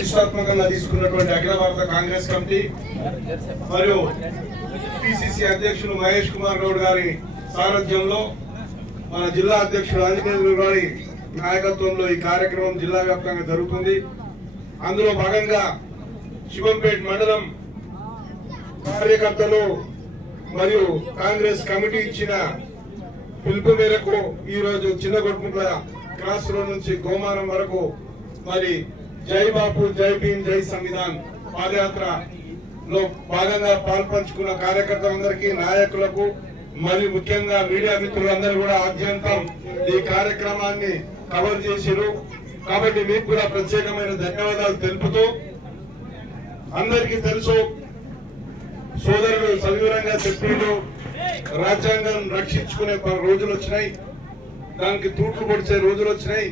ప్రతిష్టాత్మకంగా తీసుకున్నటువంటి అఖిల భారత కాంగ్రెస్ కమిటీ మరియు పిసిసి అధ్యక్షులు మహేష్ కుమార్ గౌడ్ గారి సారథ్యంలో మన జిల్లా అధ్యక్షుడు ఆంజనేయులు గారి నాయకత్వంలో ఈ కార్యక్రమం జిల్లా వ్యాప్తంగా జరుగుతుంది. అందులో భాగంగా శివంపేట్ మండలం కార్యకర్తలు మరియు కాంగ్రెస్ కమిటీ ఇచ్చిన పిలుపు మేరకు ఈ రోజు చిన్నగొట్టుముట్ల క్రాస్ రోడ్ నుంచి గోమారం వరకు మరి జై బాపు జై భీమ్ జై సంవిధాన్ పాదయాత్రలో భాగంగా పాల్పంచుకున్న కార్యకర్తలందరికీ, నాయకులకు మరియు ముఖ్యంగా మీడియా మిత్రులందరూ కూడా ఆద్యంతం ఈ కార్యక్రమాన్ని కవర్ చేశారు. కాబట్టి మీకు కూడా ప్రత్యేకమైన ధన్యవాదాలు తెలుపుతూ, అందరికీ తెలుసు సోదరులు సవివరంగా చెప్పారు, రాజ్యాంగం రక్షించుకునే రోజులు వచ్చినాయి, దానికి తూట్లు పొడిచే రోజులు వచ్చినాయి.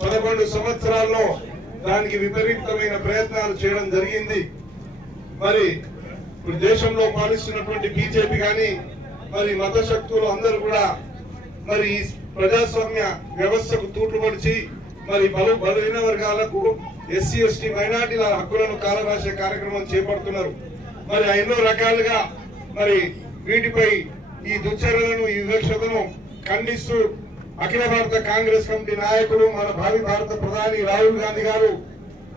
11 సంవత్సరాల్లో దానికి విపరీతమైన ప్రయత్నాలు చేయడం జరిగింది. మరి ఇప్పుడు దేశంలో పాలిస్తున్నటువంటి బీజేపీ కానీ మరి మత శక్తులు అందరూ కూడా మరి ఈ ప్రజాస్వామ్య వ్యవస్థకు తూట్లు పొడిచి మరి బలహీన వర్గాలకు ఎస్సీ ఎస్టీ మైనార్టీల హక్కులను కాలరాసే కార్యక్రమం చేపడుతున్నారు. మరి ఎన్నో రకాలుగా మరి వీటిపై ఈ దుశ్చర్యలను, ఈ వివక్షతను ఖండిస్తూ అఖిల భారత కాంగ్రెస్ కమిటీ నాయకులు, మన భావి భారత ప్రధాని రాహుల్ గాంధీ గారు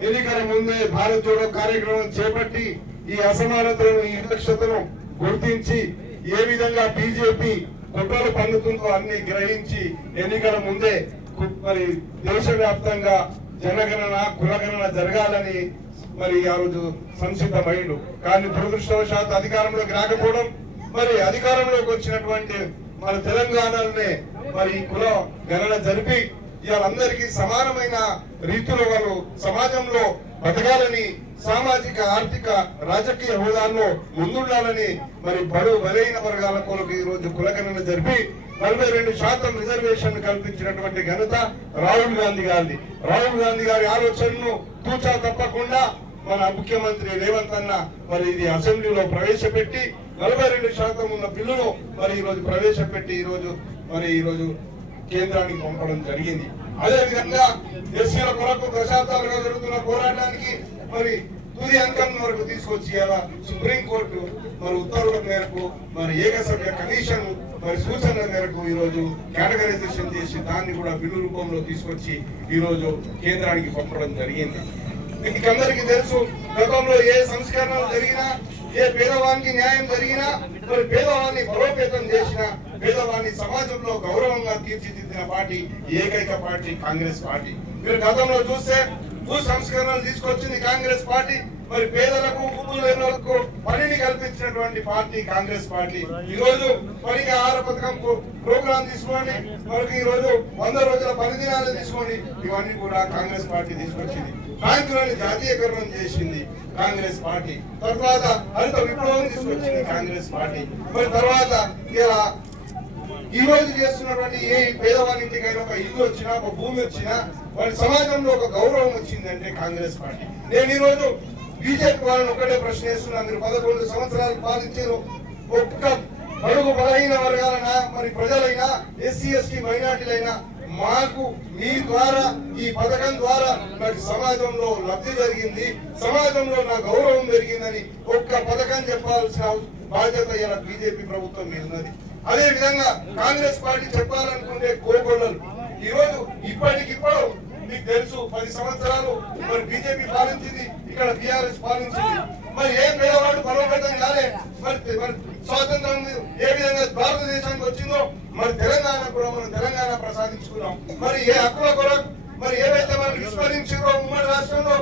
ఎన్నికల ముందే భారత్ జోడో కార్యక్రమం చేపట్టి ఈ అసమానతలను, ఈ వివక్షతను గుర్తించి ఏ విధంగా బీజేపీ కుట్రలు పన్నుతుందో అన్ని గ్రహించి ఎన్నికల ముందే మరి దేశవ్యాప్తంగా జనగణన, కులగణన జరగాలని మరి ఆ రోజు సంసిద్ధమైండు. కానీ దురదృష్టవశాత్తు అధికారంలోకి రాకపోవడం, మరి అధికారంలోకి వచ్చినటువంటి మన తెలంగాణలోనే మరి కుల గణన జరిపి ఇవాళ అందరికీ సమానమైన రీతిలో వాళ్ళు సమాజంలో బతకాలని, సామాజిక, ఆర్థిక, రాజకీయ హోదాల్లో ముందుండాలని మరి బలైన వర్గాల కొరకు ఈ రోజు కులగణన జరిపి 42% రిజర్వేషన్ కల్పించినటువంటి ఘనత రాహుల్ గాంధీ గారిది. రాహుల్ గాంధీ గారి ఆలోచనను తూచా తప్పకుండా మన ముఖ్యమంత్రి రేవంత్ అన్న మరి ఇది అసెంబ్లీలో ప్రవేశపెట్టి 42% ఉన్న బిల్లును మరి ఈ రోజు ప్రవేశపెట్టి ఈ రోజు కేంద్రానికి పంపడం జరిగింది. అదే విధంగా ఎస్సీల కొరకు దశాబ్దాలుగా జరుగుతున్న పోరాటానికి మరి తుది అంకం వరకు తీసుకొచ్చి సుప్రీంకోర్టు మరి ఉత్తర్వుల మేరకు మరి ఏకసభ్య కమిషన్ మరి సూచనల మేరకు ఈ రోజు కేటగరైజేషన్ చేసి దాన్ని కూడా బిల్లు రూపంలో తీసుకొచ్చి ఈ రోజు కేంద్రానికి పంపడం జరిగింది. మీకందరికీ తెలుసు, గతంలో ఏ సంస్కరణలు జరిగినా, ఏ పేదవానికి న్యాయం జరిగినా, మరి పేదవాన్ని బలోపేతం చేసిన, పేదవాన్ని సమాజంలో గౌరవంగా తీర్చిదిద్దిన పార్టీ ఏకైక పార్టీ కాంగ్రెస్ పార్టీ. మీరు గతంలో చూస్తే భూ సంస్కరణలు తీసుకొచ్చింది కాంగ్రెస్ పార్టీ. మరి పేదలకు, భూములు లేని వాళ్లకు పనిని కల్పించినటువంటి పార్టీ కాంగ్రెస్ పార్టీ. ఈ రోజు పనికి ఆహార పథకం ప్రోగ్రాం తీసుకోండి, మనకి ఈ రోజు 100 రోజుల పని దినాలు తీసుకోండి, ఇవన్నీ కూడా కాంగ్రెస్ పార్టీ తీసుకొచ్చింది. బ్యాంకులను జాతీయకరణం చేసింది కాంగ్రెస్ పార్టీ. తర్వాత హరిత విప్లవం తీసుకొచ్చింది కాంగ్రెస్ పార్టీ. మరి తర్వాత ఇలా ఈ రోజు చేస్తున్నటువంటి ఏ పేదవాళ్ళింటికైనా ఒక ఇల్లు వచ్చినా, ఒక భూమి వచ్చినా, వారి సమాజంలో ఒక గౌరవం వచ్చిందంటే కాంగ్రెస్ పార్టీ. నేను ఈ రోజు బీజేపీ వాళ్ళని ఒక్కటే ప్రశ్న వేస్తున్నా, మీరు 11 సంవత్సరాలు పాలించారు, ఒక్క బడుగు బలహీన వర్గాలైనా, మరి ప్రజలైనా, ఎస్సీ ఎస్టీ మైనార్టీలైనా మాకు మీ ద్వారా, ఈ పథకం ద్వారా నాకు సమాజంలో లబ్ధి జరిగింది, సమాజంలో నా గౌరవం పెరిగిందని ఒక్క పథకం చెప్పాల్సిన బాధ్యత ఇలా బీజేపీ ప్రభుత్వం మీద ఉన్నది. అదే విధంగా కాంగ్రెస్ పార్టీ చెప్పాలనుకుంటే కోకొల్లలు. ఈ రోజు ఇప్పటికిప్పుడు మీకు తెలుసు 10 సంవత్సరాలు మరి బీజేపీ పాలించింది, ఇక్కడ బీఆర్ఎస్ పాలించింది. మరి ఏ పేదవాడు బలోపేతం కాలే. మరి స్వాతంత్రం ఏ విధంగా భారతదేశానికి వచ్చిందో మరి తెలంగాణ కూడా మనం తెలంగాణ ప్రసాదించుకున్నాం. మరి ఏ హక్కుల కొరకు మరి ఏవైతే మనం విస్మరించారో ఉమ్మడి రాష్ట్రంలో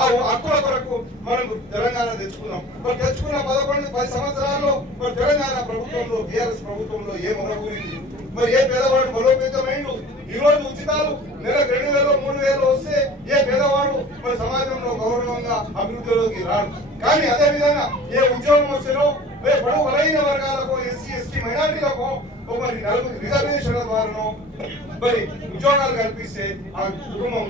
ఆ హక్కుల కొరకు మనం తెలంగాణ తెచ్చుకున్నాం. మరి తెచ్చుకున్న 10 సంవత్సరాల్లో మరి తెలంగాణ ప్రభుత్వంలో, బీఆర్ఎస్ ప్రభుత్వంలో ఏ మొదలైంది, మరి ఏ పేదవాడు బలోపేతమైండు. ఈ రోజు ఉచితాలు నెలకు 2000 3000 వస్తే ఏ పేదవాడు మరి సమాజంలో గౌరవంగా అభివృద్ధిలోకి రాడు. కానీ అదే విధంగా ఏ ఉద్యోగం వస్తేనో, బడుగు బలైన వర్గాలకు, ఎస్సీ ఎస్టీ మైనార్టీలకు మరి రిజర్వేషన్ల ద్వారానో మరి ఉద్యోగాలు కల్పిస్తే ఆ కుటుంబం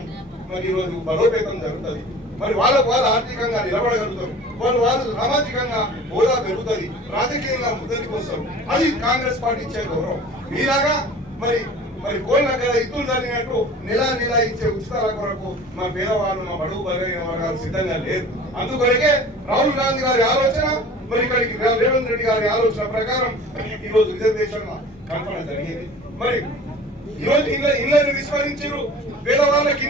మరి ఈ రోజు బలోపేతం జరుగుతుంది. మరి వాళ్ళు ఆర్థికంగా నిలబడగలుగుతారు, వాళ్ళు సామాజికంగా హోదా పెరుగుతుంది, రాజకీయంగా ముందరికి వస్తారు. అది కాంగ్రెస్ పార్టీ ఇచ్చే గౌరవం. మీలాగా మరి మరి కోళ్ళ కదా ఇత్తులు జరిగినట్టు నెల ఇచ్చే ఉచితాల కొరకు మా పేదవాళ్ళు మా బడుగు బలైన వర్గాలు సిద్ధంగా లేరు. అందుకొరకే రాహుల్ గాంధీ గారి ఆలోచన మరి ఇక్కడికి రేవంత్ రెడ్డి గారి ఆలోచన ప్రకారం ఈరోజు రిజర్వేషన్ కల్పన జరిగింది. మరి ఈరోజు ఇళ్ళని విస్మరించారు. పేదవాళ్ళకి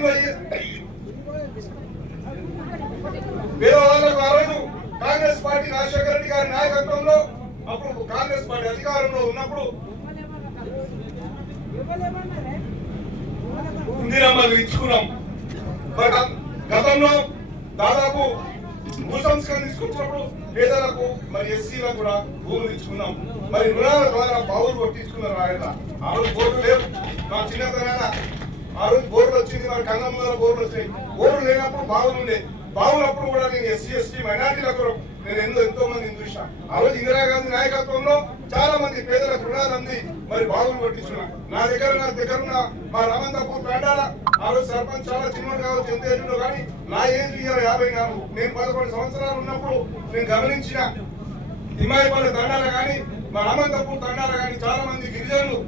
పేదవాళ్ళకు ఆ రోజు కాంగ్రెస్ పార్టీ రాజశేఖర రెడ్డి గారి నాయకత్వంలో అప్పుడు కాంగ్రెస్ పార్టీ అధికారంలో ఉన్నప్పుడు ఇందిరమ్మలు ఇచ్చుకున్నాం. బట్ గతంలో దాదాపు భూ సంస్కరణ తీసుకొచ్చినప్పుడు పేదలకు మరి ఎస్సీలకు కూడా భూములు ఇచ్చుకున్నాం. మరి రుణాల ద్వారా బావులు కొట్టించుకున్నారు. ఆయన ఆ రోజు బోర్డు లేవు. మా చిన్నతనాన ఆ రోజు బోర్డు వచ్చింది. మరి కన్నమ్మ బోర్డు వచ్చాయి. బోర్డు లేనప్పుడు బావులు ఉండే. బావులప్పుడు కూడా నేను ఎస్సీ ఎస్టీ మైనార్టీలకు నేను ఎంతో మందిని చూసా. ఆ రోజు ఇందిరాగాంధీ నాయకత్వంలో చాలా మంది పేదలకు రుణాలు అంది మరి బావులు కొట్టించున్నా. నా దగ్గర ఉన్న మా రామంతపూర్ తండాల ఆ రోజు సర్పంచ్ చాలా చిన్నోడు కావచ్చు, ఎంత ఏజ్లో కానీ నా ఏజ్ 54. నేను 11 సంవత్సరాలు ఉన్నప్పుడు నేను గమనించిన తిమ్మాయిపల్లి తండాల కానీ మా రామంతపూర్ తండాల కానీ చాలా మంది గిరిజనులు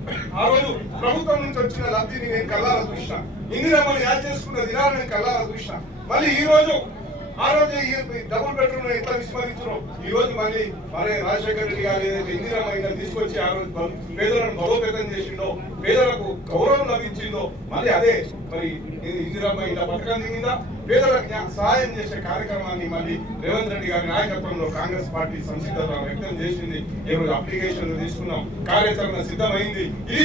ఆ రోజు ప్రభుత్వం నుంచి వచ్చిన లబ్ధిని నేను కళ్ళారా చూసిన. ఇందిరమ్మని యాడ్ చేసుకున్న దినాలు నేను కళ్ళారా చూసిన. మళ్ళీ ఈ రోజు ఆ రోజు డబుల్ బెడ్రూమ్ ఎట్లా విస్మరించడం, ఈ రోజు మళ్ళీ మరి రాజశేఖర రెడ్డి గారు ఏదైతే ఇందిరమ్మ తీసుకొచ్చి ఆ రోజు పేదలను బలోపేతం చేసిండో, పేదలకు గౌరవం లభించిందో, మళ్ళీ అదే మరి ఇందిరమ్మ ఇంత పథకం దిగిందా పేదలకు సహాయం చేసే కార్యక్రమాన్ని మళ్ళీ రేవంత్ రెడ్డి గారి నాయకత్వంలో కాంగ్రెస్ పార్టీ సంసిద్ధత వ్యక్తం చేసింది. ఈ రోజు అప్లికేషన్లు తీసుకున్నాం, కార్యాచరణ సిద్ధమైంది. ఇది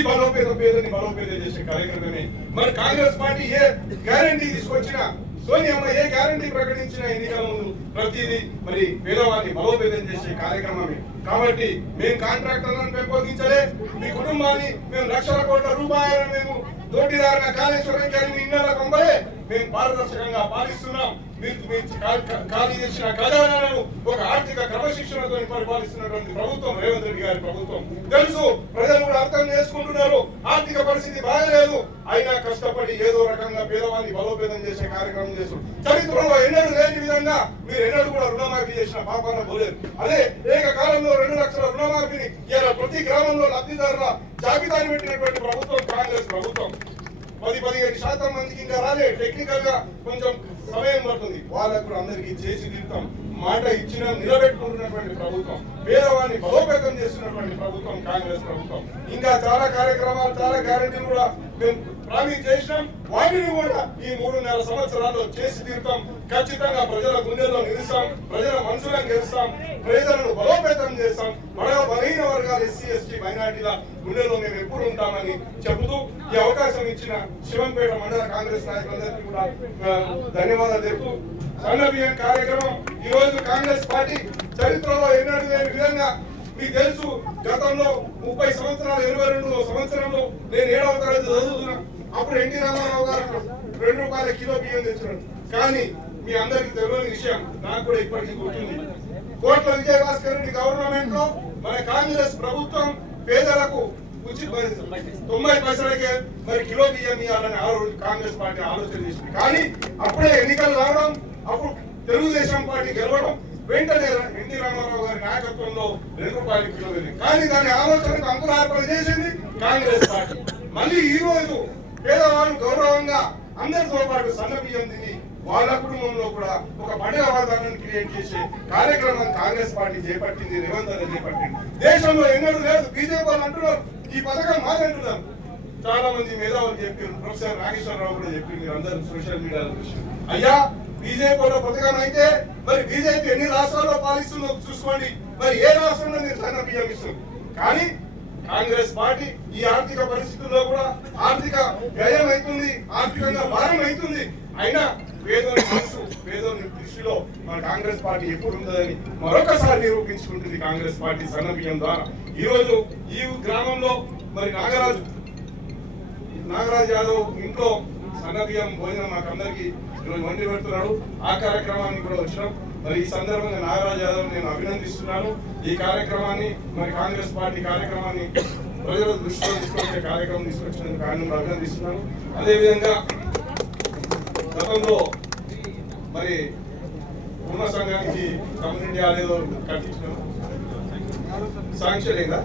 పేదని బలోపేతం చేసే కార్యక్రమమే. మరి కాంగ్రెస్ పార్టీ ఏ గ్యారంటీ తీసుకొచ్చినా, సోనియమ్మ ఏ గ్యారంటీ ప్రకటించిన ఎన్నికల ముందు ప్రతిదీ మరి పేదవాడిని బలోపేతం చేసే కార్యక్రమమే. కాబట్టి మేము కాంట్రాక్టర్లను పెంపొందించలే. మీ కుటుంబాన్ని మేము లక్షల కోట్ల రూపాయలను మేము దోటిదారిన కాళేశ్వరం గారిని ఇళ్ల కొంబలే మేము పారదర్శకంగా పాలిస్తున్నాం. ఖాళీ చేసిన ఖజానాలను ఒక ఆర్థిక క్రమశిక్షణతో పరిపాలిస్తున్నటువంటి ప్రభుత్వం రేవంత్ రెడ్డి గారి ప్రభుత్వం. తెలుసు, ప్రజలు కూడా అర్థం చేసుకుంటున్నారు. ఆర్థిక పరిస్థితి బాగలేదు, అయినా కష్టపడి ఏదో రకంగా పేదవాళ్ళని బలోపేతం చేసే కార్యక్రమం చేస్తారు. చరిత్రలో ఎన్నడూ లేని విధంగా మీరు ఎన్నడూ కూడా రుణమాఫీ చేసిన పాపాన పోలేదు. అదే ఏకకాలంలో 2 లక్షల రుణమాఫీని ఇలా ప్రతి గ్రామంలో లబ్ధిదారుల జాబితాను పెట్టినటువంటి ప్రభుత్వం కాంగ్రెస్ ప్రభుత్వం. 10-15% మందికి ఇంకా రాలే. టెక్నికల్ గా కొంచెం సమయం పడుతుంది. వాళ్ళకు కూడా అందరికీ చేసి తీరుతాం. మాట ఇచ్చిన నిలబెట్టుకుంటున్నటువంటి ప్రభుత్వం, పేదవాడిని బలోపేతం చేస్తున్నటువంటి ప్రభుత్వం కాంగ్రెస్ ప్రభుత్వం. ఇంకా చాలా కార్యక్రమాలు, చాలా గ్యారెంటీలు కూడా మేము ప్రామిస్ చేసినాం. వాటిని కూడా ఈ 3.5 సంవత్సరాల్లో చేసి తీరుతాం. ఖచ్చితంగా ప్రజల గుండెల్లో నిలుస్తాం, ప్రజల మనసులను గెలుస్తాం, ప్రజలను బలోపేతం చేస్తాం. బలహీన వర్గాలు ఎస్సీ ఎస్టీ మైనార్టీల గుండెల్లో మేము ఎప్పుడు ఉంటామని చెబుతూ ఈ అవకాశం ఇచ్చిన శివంపేట మండల కాంగ్రెస్ నాయకులందరికీ కూడా ధన్యవాదాలు తెలుపుతూ సన్నబియ్యం కార్యక్రమం ఈ రోజు కాంగ్రెస్ పార్టీ చరిత్రలో ఎన్నడూ లేని విధంగా మీకు తెలుసు. గతంలో 30 సంవత్సరాలు 22వ సంవత్సరంలో నేను 7వ తరగతి చదువుతున్నా. అప్పుడు ఎన్టీ రామారావు గారు 2 రూపాయల కిలో బియ్యం తెచ్చినారు. కానీ మీ అందరికి తెలియని విషయం, నాకు కూడా ఇప్పటికీ గుర్తుంది. కోట్ల విజయభాస్కర్ రెడ్డి గవర్నమెంట్ లో మన కాంగ్రెస్ ప్రభుత్వం పేదలకు 90 పైసలకే మరి కిలో బియ్యం ఇవ్వాలని ఆ రోజు కాంగ్రెస్ పార్టీ ఆలోచన చేసింది. కానీ అప్పుడే ఎన్నికలు రావడం, అప్పుడు తెలుగుదేశం పార్టీ గెలవడం, వెంటనే ఎన్టీ రామారావు గారి నాయకత్వంలో 2 రూపాయల కిలో వెళ్ళింది. కానీ దాని ఆలోచనకు అంకురార్పణ చేసింది కాంగ్రెస్ పార్టీ. మళ్ళీ ఈ రోజు పేదవాళ్ళు గౌరవంగా అందరితో పాటు సన్న బియ్యం తిని వాళ్ళ కుటుంబంలో కూడా ఒక పండుగ వాతావరణాన్ని క్రియేట్ చేసే కార్యక్రమం కాంగ్రెస్ పార్టీ చేపట్టింది, రేవంత్ రెడ్డి చేపట్టింది. దేశంలో ఎన్నడూ లేదు. బీజేపీ వాళ్ళు అంటున్నారు ఈ పథకం మాదంటున్నారు. చాలా మంది మేధావులు చెప్పారు, ప్రొఫెసర్ నాగేశ్వరరావు కూడా చెప్పారు, మీరు అందరూ సోషల్ మీడియాలో చూసారు. అయ్యా బీజేపీలో పథకం అయితే మరి బీజేపీ ఎన్ని రాష్ట్రాల్లో పాలిస్తుందో చూసుకోండి. మరి ఏ రాష్ట్రంలో మీరు సన్న బియ్యం ఇస్తుంది? కానీ కాంగ్రెస్ పార్టీ ఈ ఆర్థిక పరిస్థితుల్లో కూడా ఆర్థిక వ్యయం అవుతుంది, ఆర్థికంగా భారం అవుతుంది. అయినా పేదోని మనసు, పేదోని దృష్టిలో మన కాంగ్రెస్ పార్టీ ఎప్పుడు ఉంటుందని మరొకసారి నిరూపించుకుంటుంది కాంగ్రెస్ పార్టీ సన్న బియ్యం ద్వారా. ఈ రోజు ఈ గ్రామంలో మరి నాగరాజు యాదవ్ ఇంట్లో సన్న బియ్యం భోజనం మాకందరికి ఈరోజు వండి పెడుతున్నాడు. ఆ కార్యక్రమానికి కూడా వచ్చినాం. మరి ఈ సందర్భంగా నాగరాజు యాదవ్ నేను అభినందిస్తున్నాను. ఈ కార్యక్రమాన్ని మరి కాంగ్రెస్ పార్టీ కార్యక్రమాన్ని ప్రజల దృష్టిలో తీసుకొచ్చే కార్యక్రమం తీసుకొచ్చినందుకు ఆయన అభినందిస్తున్నాను. అదేవిధంగా గతంలో మరి కుటుంబ సంఘానికి కమ్యూనిటీ హాల్ ఏదో కట్టించినాం, శాంక్షన్ అయిందా?